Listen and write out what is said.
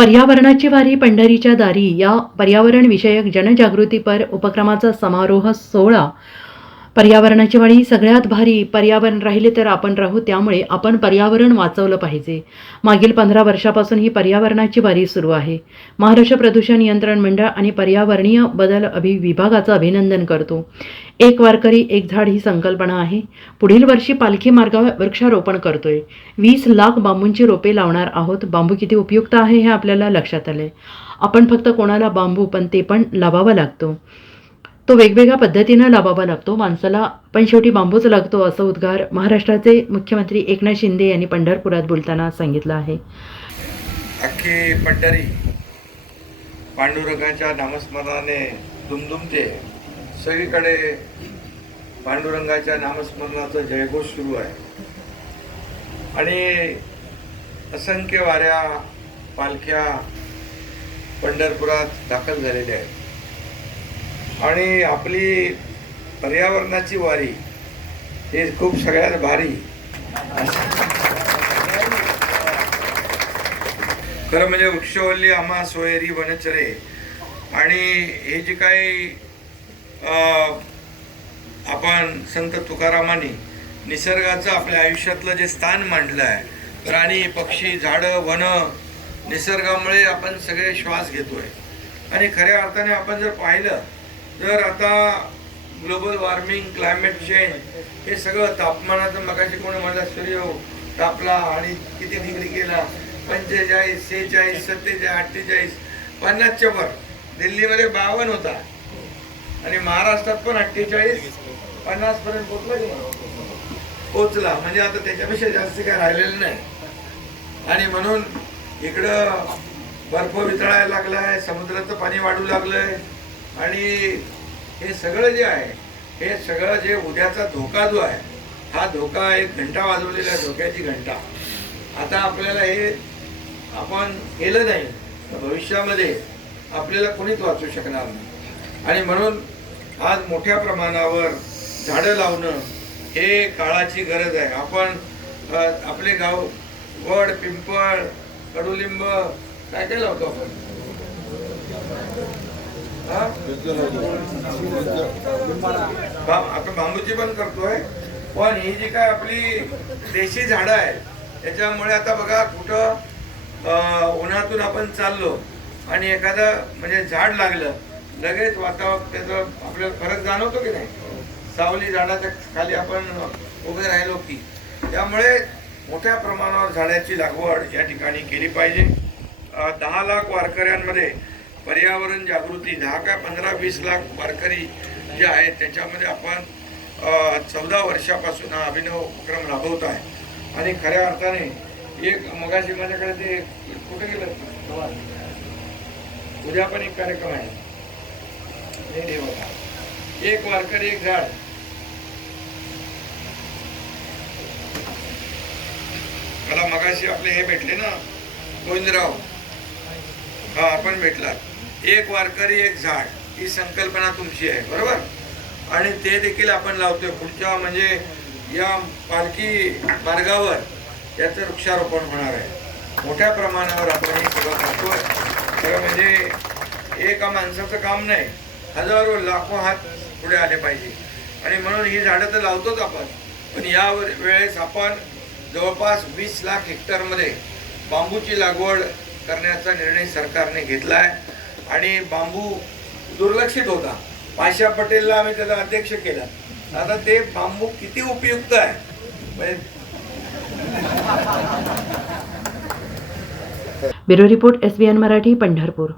पर्यावरणाची वारी पंढरीच्या दारी या पर्यावरण विषयक जनजागृतीपर उपक्रमाचा समारोह सोहळा पर्यावरणाची वाणी सगळ्यात भारी पर्यावरण राहिले तर आपण राहू त्यामुळे आपण पर्यावरण वाचवलं पाहिजे. मागील पंधरा वर्षापासून ही पर्यावरणाची वारी सुरू आहे. महाराष्ट्र प्रदूषण नियंत्रण मंडळ आणि पर्यावरणीय बदल अभि विभागाचं अभिनंदन करतो. एक वारकरी एक झाड ही संकल्पना आहे. पुढील वर्षी पालखी मार्गावर वृक्षारोपण करतोय. वीस लाख बांबूंची रोपे लावणार आहोत. बांबू किती उपयुक्त आहे हे आपल्याला लक्षात आलंय. आपण फक्त कोणाला बांबू पण ते पण लावावा लागतो. तो वेगवेगळ्या पद्धतीनं लावावा लागतो. माणसाला पण शेवटी बांबूच लागतो असं उद्गार महाराष्ट्राचे मुख्यमंत्री एकनाथ शिंदे यांनी पंढरपुरात बोलताना सांगितलं आहे. अख्खी पंढरी पांडुरंगाच्या नामस्मरणाने दुमदुमते. सगळीकडे पांडुरंगाच्या नामस्मरणाचा जयघोष सुरू आहे. आणि असंख्य वाऱ्या पालख्या पंढरपुरात दाखल झालेल्या आहेत. आणि आपली पर्यावरणाची वारी ही खूप सगळ्यात भारी. खरं म्हणजे वृक्षवल्ली आम्हा सोयरी वनचरे आणि हे जे काही आपण संत तुकारामांनी निसर्गाचं आपल्या आयुष्यातलं जे स्थान मांडलं आहे प्राणी पक्षी झाडं वन निसर्गामुळे आपण सगळे श्वास घेतोय. आणि खऱ्या अर्थाने आपण जर पाहिलं तर आता ग्लोबल वॉर्मिंग क्लायमेट चेंज हे सगळं तापमानाचं मगाशी कोणी म्हणला सूर्य तापला आणि किती डिग्री गेला? पंचेचाळीस सेहेचाळीस सत्तेचाळीस अठ्ठेचाळीस पन्नासच्या वर. दिल्लीमध्ये बावन्न होता. आणि महाराष्ट्रात पण अठ्ठेचाळीस पन्नासपर्यंत पोचला की पोचला. म्हणजे आता त्याच्यापेक्षा जास्त काय राहिलेलं नाही. आणि म्हणून इकडं बर्फ वितळायला लागलाय समुद्राचं पाणी वाढू लागलं आहे आणि हे सगळं जे आहे हे सगळं जे उद्याचा धोका जो आहे हा धोका एक घंटा वाजवलेला धोक्याची घंटा. आता आपल्याला हे आपण केलं नाही तर भविष्यामध्ये आपल्याला कोणीच वाचू शकणार नाही. आणि म्हणून आज मोठ्या प्रमाणावर झाडं लावणं हे काळाची गरज आहे. आपण आपले गाव वड पिंपळ कडुलिंब काय काय लावतो आपण? आपण बांबूची पण करतोय. पण ही जी काय आपली देशी झाडं आहेत त्याच्यामुळे आता बघा कुठं उन्हातून आपण चाललो आणि एखादं म्हणजे झाड लागलं लगेच वातावरण त्याचं आपल्याला फरक जाणवतो की नाही? सावली झाडाच्या खाली आपण उभे राहिलो की. त्यामुळे मोठ्या प्रमाणावर झाडाची लागवड या ठिकाणी केली पाहिजे. दहा लाख वारकऱ्यांमध्ये पर्यावरण जागृती दहा काय पंधरा वीस लाख वारकरी जे आहेत त्याच्यामध्ये आपण चौदा वर्षापासून हा अभिनव उपक्रम राबवत आहे. आणि खऱ्या अर्थाने एक मगाशी माझ्याकडे ते कुठे गेलं? उद्या पण एक कार्यक्रम आहे. हे एक वारकरी एक झाड. मला मगाशी आपले हे भेटले ना गोविंदराव. आपण भेटलात. एक वारकरी एक झाड ही संकल्पना तुमची आहे बरोबर? आणि ते देखील आपण लावतोय. पुढच्या म्हणजे या पालखी मार्गावर याचं वृक्षारोपण होणार आहे. मोठ्या प्रमाणावर आपण हे सगळं करतोय. खरं म्हणजे एका माणसाचं काम नाही. हजारो लाखो हात पुढे आले पाहिजे. आणि म्हणून ही झाडं तर लावतोच आपण. पण यावर वेळेस आपण जवळपास वीस लाख हेक्टरमध्ये बांबूची लागवड करण्याचा निर्णय सरकारने घेतला आहे आणि बांबू दुर्लक्षित होता. पाशा पटेलला आम्ही त्याचा अध्यक्ष केला. आता ते बांबू किती उपयुक्त आहे? म्हणजे bureau report S B N Marathi Pandharpur.